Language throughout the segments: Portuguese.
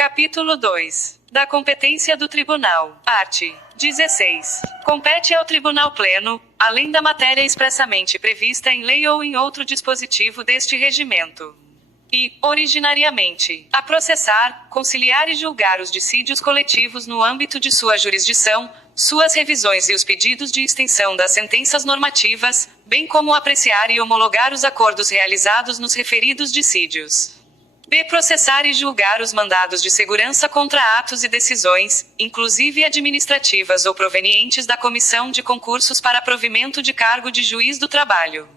Capítulo 2. Da competência do Tribunal. Art. 16. Compete ao Tribunal Pleno, além da matéria expressamente prevista em lei ou em outro dispositivo deste regimento. E, originariamente, a processar, conciliar e julgar os dissídios coletivos no âmbito de sua jurisdição, suas revisões e os pedidos de extensão das sentenças normativas, bem como apreciar e homologar os acordos realizados nos referidos dissídios. B. Processar e julgar os mandados de segurança contra atos e decisões, inclusive administrativas ou provenientes da Comissão de Concursos para Provimento de Cargo de Juiz do Trabalho.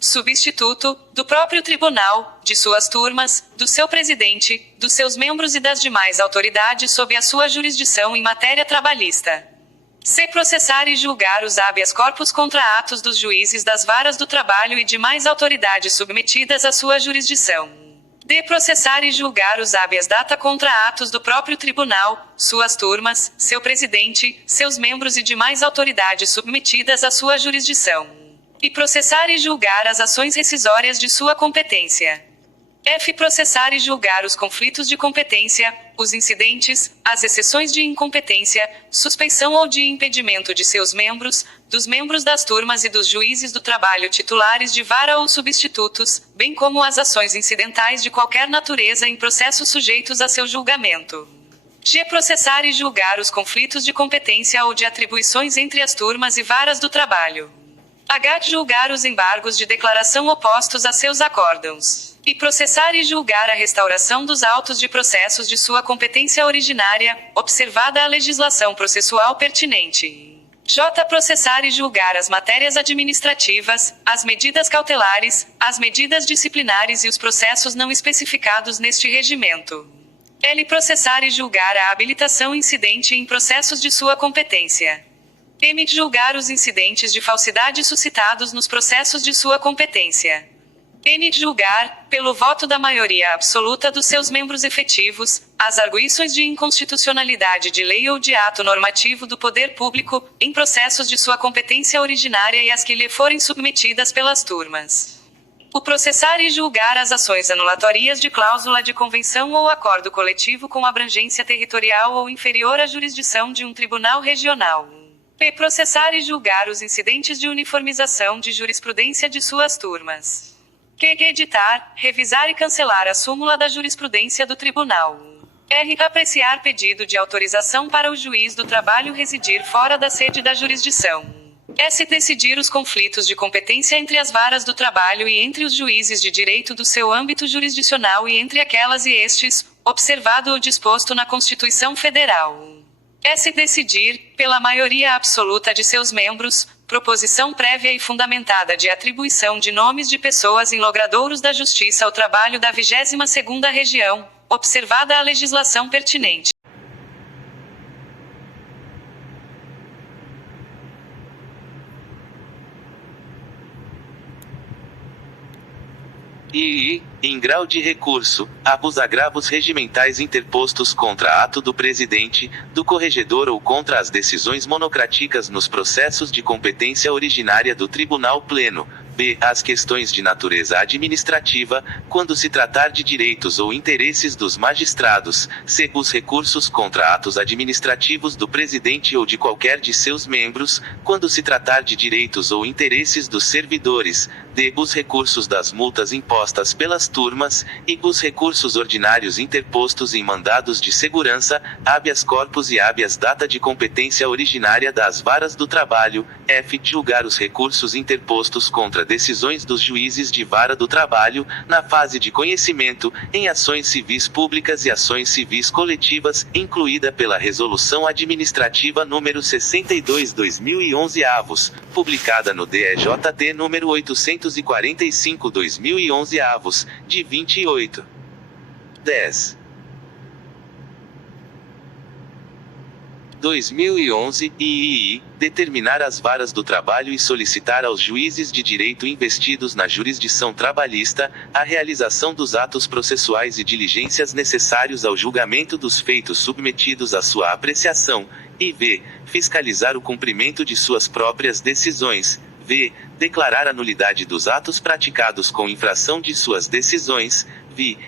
Substituto, do próprio Tribunal, de suas turmas, do seu presidente, dos seus membros e das demais autoridades sob a sua jurisdição em matéria trabalhista. C. Processar e julgar os habeas corpus contra atos dos juízes das varas do trabalho e demais autoridades submetidas à sua jurisdição. D. Processar e julgar os habeas data contra atos do próprio Tribunal, suas turmas, seu presidente, seus membros e demais autoridades submetidas à sua jurisdição. E processar e julgar as ações rescisórias de sua competência. F. Processar e julgar os conflitos de competência, os incidentes, as exceções de incompetência, suspeição ou de impedimento de seus membros, dos membros das turmas e dos juízes do trabalho titulares de vara ou substitutos, bem como as ações incidentais de qualquer natureza em processos sujeitos a seu julgamento. G. Processar e julgar os conflitos de competência ou de atribuições entre as turmas e varas do trabalho. H. Julgar os embargos de declaração opostos a seus acórdãos. E processar e julgar a restauração dos autos de processos de sua competência originária, observada a legislação processual pertinente. J. Processar e julgar as matérias administrativas, as medidas cautelares, as medidas disciplinares e os processos não especificados neste regimento. L. Processar e julgar a habilitação incidente em processos de sua competência. M. Julgar os incidentes de falsidade suscitados nos processos de sua competência. N. Julgar, pelo voto da maioria absoluta dos seus membros efetivos, as arguições de inconstitucionalidade de lei ou de ato normativo do poder público, em processos de sua competência originária e as que lhe forem submetidas pelas turmas. O processar e julgar as ações anulatórias de cláusula de convenção ou acordo coletivo com abrangência territorial ou inferior à jurisdição de um tribunal regional. P. Processar e julgar os incidentes de uniformização de jurisprudência de suas turmas. Q. Editar, revisar e cancelar a súmula da jurisprudência do tribunal. R. Apreciar pedido de autorização para o juiz do trabalho residir fora da sede da jurisdição. S. Decidir os conflitos de competência entre as varas do trabalho e entre os juízes de direito do seu âmbito jurisdicional e entre aquelas e estes, observado o disposto na Constituição Federal. S. Decidir, pela maioria absoluta de seus membros, proposição prévia e fundamentada de atribuição de nomes de pessoas em logradouros da Justiça ao trabalho da 22ª Região, observada a legislação pertinente. E, em grau de recurso, os agravos regimentais interpostos contra ato do presidente, do corregedor ou contra as decisões monocráticas nos processos de competência originária do Tribunal Pleno. B. As questões de natureza administrativa, quando se tratar de direitos ou interesses dos magistrados. C. Os recursos contra atos administrativos do presidente ou de qualquer de seus membros, quando se tratar de direitos ou interesses dos servidores. D. Os recursos das multas impostas pelas turmas, e os recursos ordinários interpostos em mandados de segurança, habeas corpus e habeas data de competência originária das varas do trabalho. F. Julgar os recursos interpostos contra decisões dos juízes de vara do trabalho, na fase de conhecimento, em ações civis públicas e ações civis coletivas, incluída pela Resolução Administrativa número 62/2011 avos, publicada no DEJT número 845/2011 avos, de 28/10/2011, e determinar as varas do trabalho e solicitar aos juízes de direito investidos na jurisdição trabalhista, a realização dos atos processuais e diligências necessários ao julgamento dos feitos submetidos à sua apreciação, e v. Fiscalizar o cumprimento de suas próprias decisões. V. Declarar a nulidade dos atos praticados com infração de suas decisões.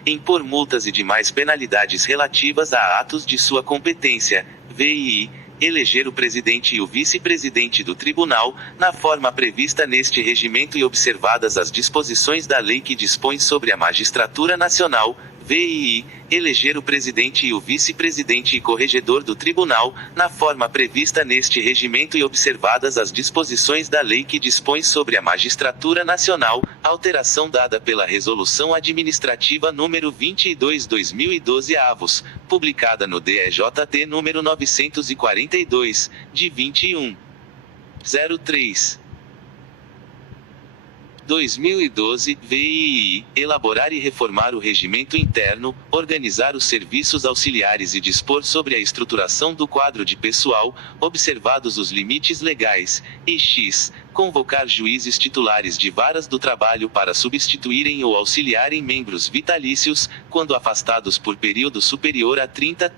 impor multas e demais penalidades relativas a atos de sua competência. VII. Eleger o presidente e o vice-presidente do tribunal, na forma prevista neste regimento e observadas as disposições da lei que dispõe sobre a magistratura nacional. VII. Eleger o presidente e o vice-presidente e corregedor do tribunal, na forma prevista neste regimento e observadas as disposições da lei que dispõe sobre a magistratura nacional, alteração dada pela Resolução Administrativa nº 22/2012 avos, publicada no DEJT número 942, de 21/03. 2012, VII, elaborar e reformar o regimento interno, organizar os serviços auxiliares e dispor sobre a estruturação do quadro de pessoal, observados os limites legais, e x, convocar juízes titulares de varas do trabalho para substituírem ou auxiliarem membros vitalícios, quando afastados por período superior a 30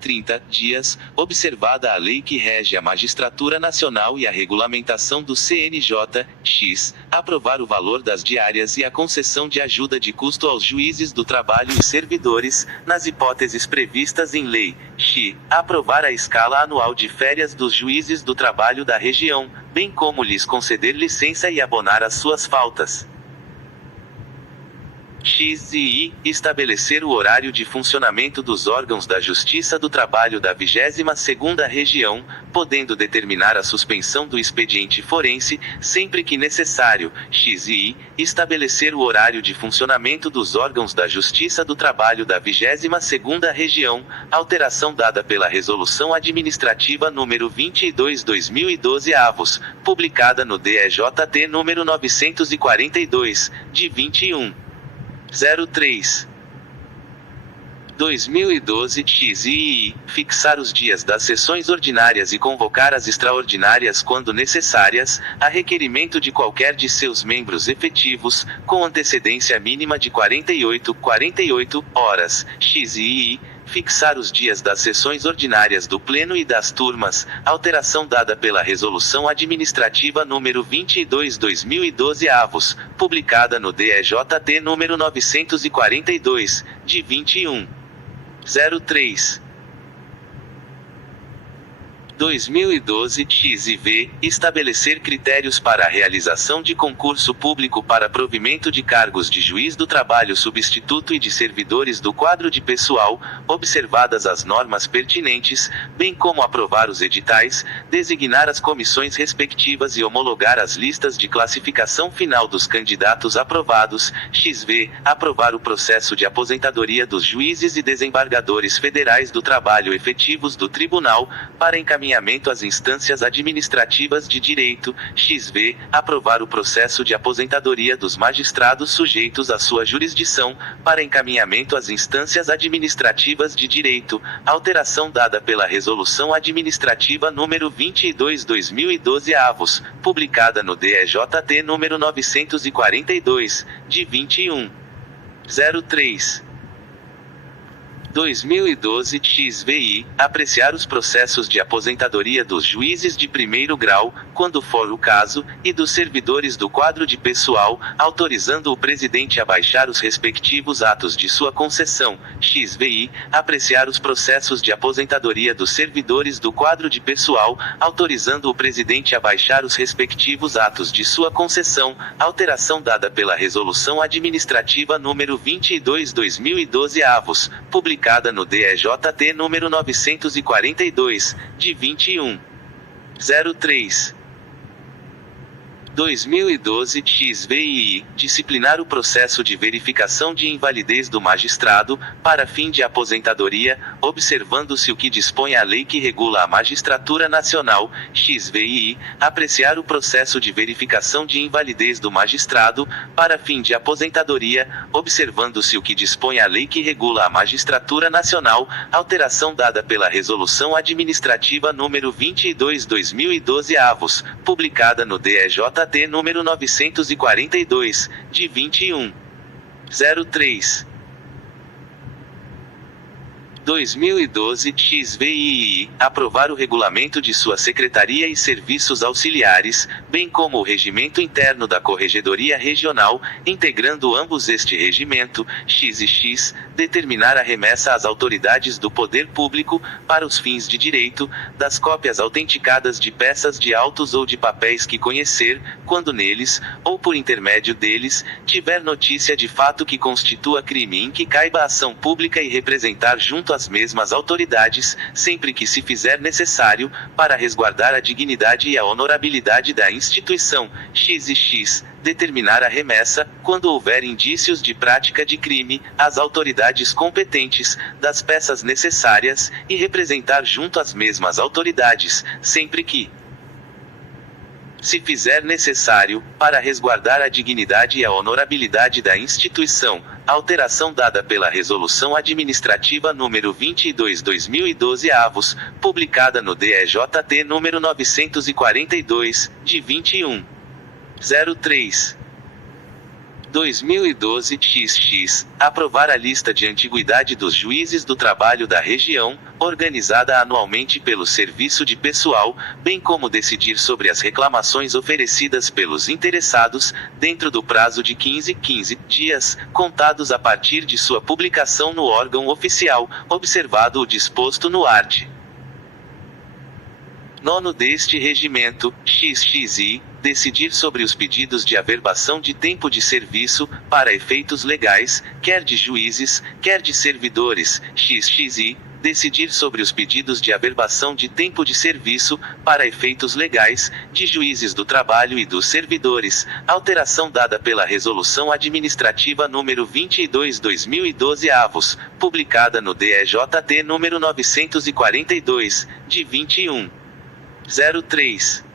dias, observada a lei que rege a magistratura nacional e a regulamentação do CNJ, x, aprovar o valor das diárias e a concessão de ajuda de custo aos juízes do trabalho e servidores, nas hipóteses previstas em lei, x, aprovar a escala anual de férias dos juízes do trabalho da região, bem como lhes conceder licença e abonar as suas faltas. X e I, estabelecer o horário de funcionamento dos órgãos da Justiça do Trabalho da 22ª Região, podendo determinar a suspensão do expediente forense, sempre que necessário. X e I, estabelecer o horário de funcionamento dos órgãos da Justiça do Trabalho da 22ª Região, alteração dada pela Resolução Administrativa número 22/2012 avos, publicada no DEJT número 942, de 21/03. 2012 X e I, fixar os dias das sessões ordinárias e convocar as extraordinárias quando necessárias, a requerimento de qualquer de seus membros efetivos, com antecedência mínima de 48 horas. X e I, fixar os dias das sessões ordinárias do Pleno e das turmas, alteração dada pela Resolução Administrativa número 22/2012 avos, publicada no DEJT número 942, de 21/03. 2012 X e V, estabelecer critérios para a realização de concurso público para provimento de cargos de juiz do trabalho substituto e de servidores do quadro de pessoal, observadas as normas pertinentes, bem como aprovar os editais, designar as comissões respectivas e homologar as listas de classificação final dos candidatos aprovados. XV, aprovar o processo de aposentadoria dos juízes e desembargadores federais do trabalho efetivos do tribunal, para encaminhamento às instâncias administrativas de direito. XV, aprovar o processo de aposentadoria dos magistrados sujeitos à sua jurisdição, para encaminhamento às instâncias administrativas de direito, alteração dada pela Resolução Administrativa número 22/2012 avos, publicada no DEJT número 942, de 21/03. 2012 XVI, apreciar os processos de aposentadoria dos juízes de primeiro grau, quando for o caso, e dos servidores do quadro de pessoal, autorizando o presidente a baixar os respectivos atos de sua concessão. XVI, apreciar os processos de aposentadoria dos servidores do quadro de pessoal, autorizando o presidente a baixar os respectivos atos de sua concessão, alteração dada pela Resolução Administrativa número 22/2012 avos, publicada no DEJT número 942, de 21/03. 2012 XVI, disciplinar o processo de verificação de invalidez do magistrado, para fim de aposentadoria, observando-se o que dispõe a lei que regula a magistratura nacional. XVI, apreciar o processo de verificação de invalidez do magistrado, para fim de aposentadoria, observando-se o que dispõe a lei que regula a magistratura nacional, alteração dada pela Resolução Administrativa número 22/2012 avos, publicada no DEJT número 942, de 21/03. 2012 XVI, aprovar o regulamento de sua secretaria e serviços auxiliares, bem como o regimento interno da Corregedoria Regional, integrando ambos este regimento, XX, determinar a remessa às autoridades do poder público, para os fins de direito, das cópias autenticadas de peças de autos ou de papéis que conhecer, quando neles, ou por intermédio deles, tiver notícia de fato que constitua crime em que caiba ação pública e representar junto às mesmas autoridades, sempre que se fizer necessário, para resguardar a dignidade e a honorabilidade da instituição, XX, determinar a remessa, quando houver indícios de prática de crime, às autoridades competentes, das peças necessárias, e representar junto às mesmas autoridades, sempre que se fizer necessário, para resguardar a dignidade e a honorabilidade da instituição, a alteração dada pela Resolução Administrativa número 22/2012 avos, publicada no DEJT número 942, de 21/03. 2012 XX, aprovar a lista de antiguidade dos juízes do trabalho da região, organizada anualmente pelo Serviço de Pessoal, bem como decidir sobre as reclamações oferecidas pelos interessados, dentro do prazo de 15 dias, contados a partir de sua publicação no órgão oficial, observado o disposto no art. 9 deste regimento, XXI, decidir sobre os pedidos de averbação de tempo de serviço, para efeitos legais, quer de juízes, quer de servidores, XXI, decidir sobre os pedidos de averbação de tempo de serviço, para efeitos legais, de juízes do trabalho e dos servidores, alteração dada pela Resolução Administrativa número 22/2012 avos, publicada no DEJT número 942, de 21/03.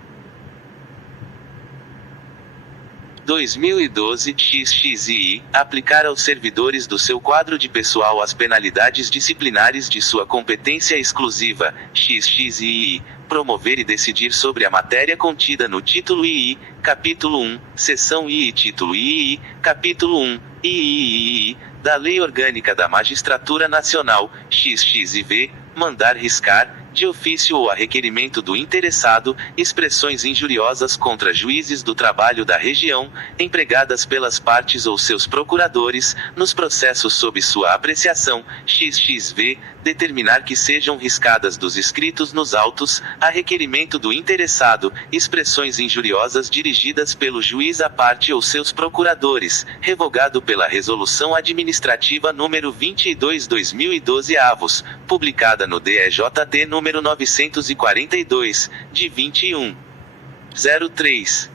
2012 XXI, aplicar aos servidores do seu quadro de pessoal as penalidades disciplinares de sua competência exclusiva, XXI, promover e decidir sobre a matéria contida no título II, capítulo 1, seção I e título II, capítulo 1, III, da Lei Orgânica da Magistratura Nacional, XXIV, mandar riscar, de ofício ou a requerimento do interessado, expressões injuriosas contra juízes do trabalho da região, empregadas pelas partes ou seus procuradores, nos processos sob sua apreciação, XXV, determinar que sejam riscadas dos escritos nos autos, a requerimento do interessado, expressões injuriosas dirigidas pelo juiz à parte ou seus procuradores, revogado pela Resolução Administrativa número 22/2012 avos, publicada no DEJT número 942, de 21/03.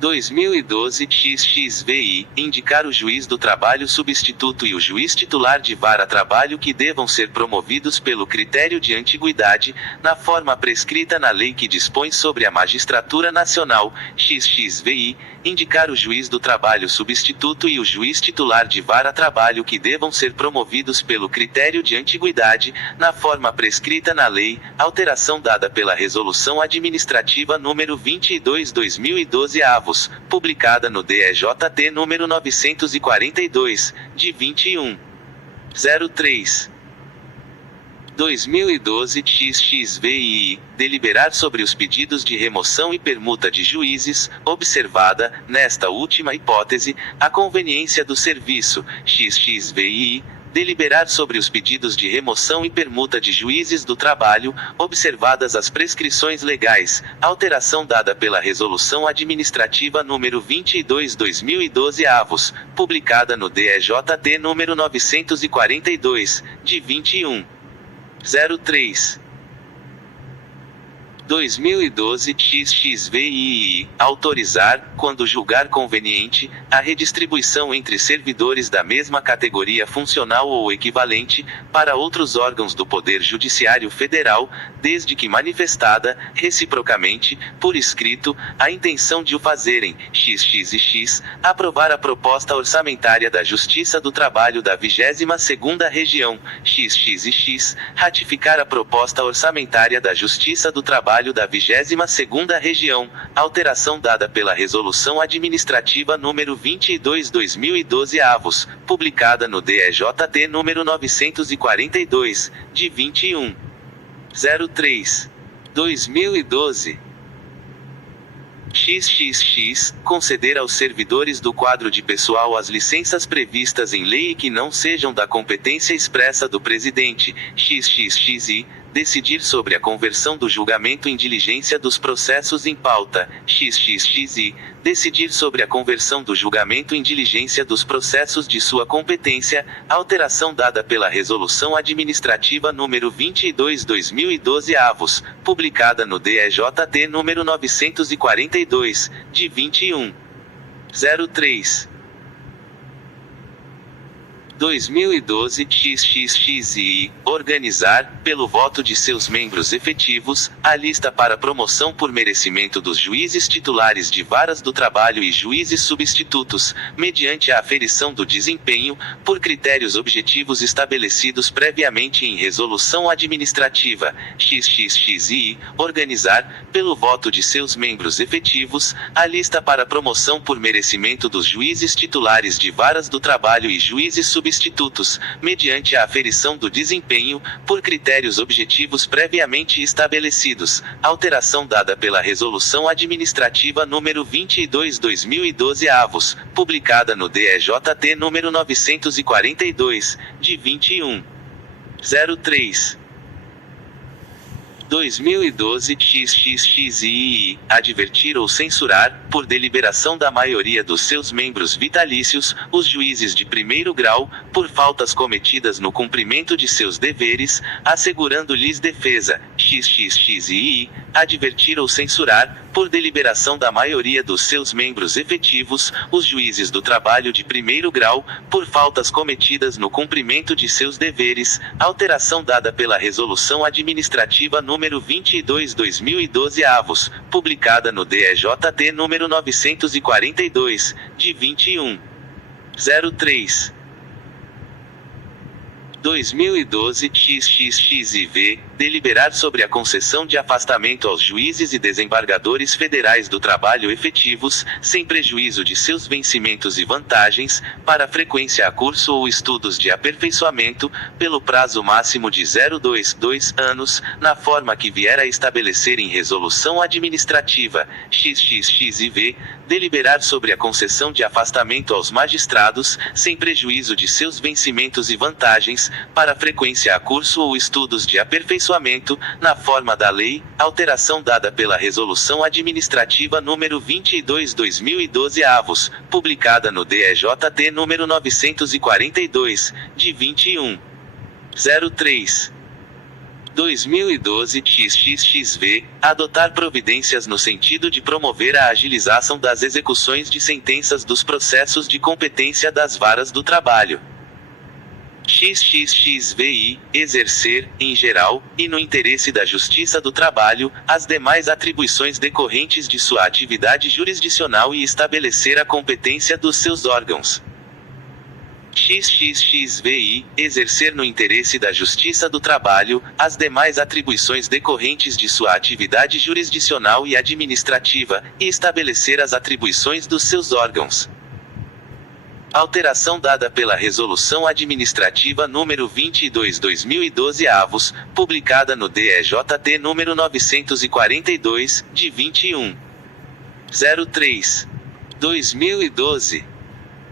2012 XXVI, indicar o juiz do trabalho substituto e o juiz titular de vara trabalho que devam ser promovidos pelo critério de antiguidade, na forma prescrita na lei que dispõe sobre a magistratura nacional, XXVI, indicar o juiz do trabalho substituto e o juiz titular de vara trabalho que devam ser promovidos pelo critério de antiguidade, na forma prescrita na lei, alteração dada pela Resolução Administrativa número 22/2012 avos, publicada no DEJT número 942, de 21/03. 2012 XXVI, deliberar sobre os pedidos de remoção e permuta de juízes, observada, nesta última hipótese, a conveniência do serviço, XXVI, deliberar sobre os pedidos de remoção e permuta de juízes do trabalho, observadas as prescrições legais, alteração dada pela Resolução Administrativa número 22/2012 avos, publicada no DEJT número 942, de 21/03. 2012 XXVII, autorizar, quando julgar conveniente, a redistribuição entre servidores da mesma categoria funcional ou equivalente, para outros órgãos do Poder Judiciário Federal, desde que manifestada, reciprocamente, por escrito, a intenção de o fazerem, XXX, aprovar a proposta orçamentária da Justiça do Trabalho da 22ª Região, XXX, ratificar a proposta orçamentária da Justiça do Trabalho Trabalho da 22ª Região, alteração dada pela Resolução Administrativa número 22/2012 publicada no DEJT número 942, de 21/03/2012. XXX, conceder aos servidores do quadro de pessoal as licenças previstas em lei e que não sejam da competência expressa do presidente. XXXI, decidir sobre a conversão do julgamento em diligência dos processos em pauta. XXXI, decidir sobre a conversão do julgamento em diligência dos processos de sua competência, alteração dada pela Resolução Administrativa número 22/2012 publicada no DEJT número 942, de 21/03/2012. XXXI, organizar, pelo voto de seus membros efetivos, a lista para promoção por merecimento dos juízes titulares de varas do trabalho e juízes substitutos, mediante a aferição do desempenho, por critérios objetivos estabelecidos previamente em resolução administrativa. XXXI, organizar, pelo voto de seus membros efetivos, a lista para promoção por merecimento dos juízes titulares de varas do trabalho e juízes substitutos, mediante a aferição do desempenho, por critérios objetivos previamente estabelecidos, alteração dada pela Resolução Administrativa número 22/2012 publicada no DEJT número 942, de 21/03/2012. XXXII, advertir ou censurar, por deliberação da maioria dos seus membros vitalícios, os juízes de primeiro grau, por faltas cometidas no cumprimento de seus deveres, assegurando-lhes defesa. XXXII, advertir ou censurar, por deliberação da maioria dos seus membros efetivos, os juízes do trabalho de primeiro grau, por faltas cometidas no cumprimento de seus deveres, alteração dada pela Resolução Administrativa número 22/2012 publicada no DEJT número 942, de 21/03/2012. XXXIV, deliberar sobre a concessão de afastamento aos juízes e desembargadores federais do trabalho efetivos, sem prejuízo de seus vencimentos e vantagens, para frequência a curso ou estudos de aperfeiçoamento, pelo prazo máximo de 0,2 anos, na forma que vier a estabelecer em resolução administrativa. XXXIV, deliberar sobre a concessão de afastamento aos magistrados, sem prejuízo de seus vencimentos e vantagens, para frequência a curso ou estudos de aperfeiçoamento, na forma da lei, alteração dada pela Resolução Administrativa número 22/2012 publicada no DEJT número 942, de 21/03/2012. XXXV, adotar providências no sentido de promover a agilização das execuções de sentenças dos processos de competência das varas do trabalho. XXXVI, exercer, em geral, e no interesse da Justiça do Trabalho, as demais atribuições decorrentes de sua atividade jurisdicional e estabelecer a competência dos seus órgãos. XXXVI, exercer no interesse da Justiça do Trabalho, as demais atribuições decorrentes de sua atividade jurisdicional e administrativa, e estabelecer as atribuições dos seus órgãos. Alteração dada pela Resolução Administrativa número 22/2012 publicada no DEJT número 942, de 21/03/2012.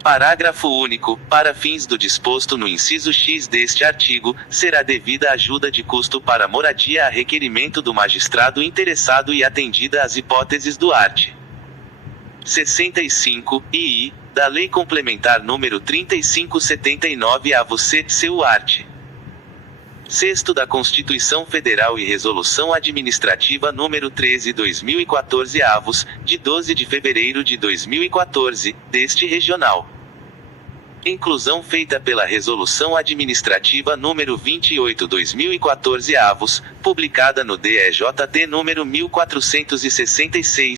Parágrafo único. Para fins do disposto no inciso X deste artigo, será devida ajuda de custo para moradia a requerimento do magistrado interessado e atendida as hipóteses do art. 65, II, da Lei Complementar número 3579/AVC, seu art. 6º da Constituição Federal e Resolução Administrativa número 13/2014 de 12 de fevereiro de 2014, deste regional. Inclusão feita pela Resolução Administrativa número 28/2014 publicada no DEJT número 1466,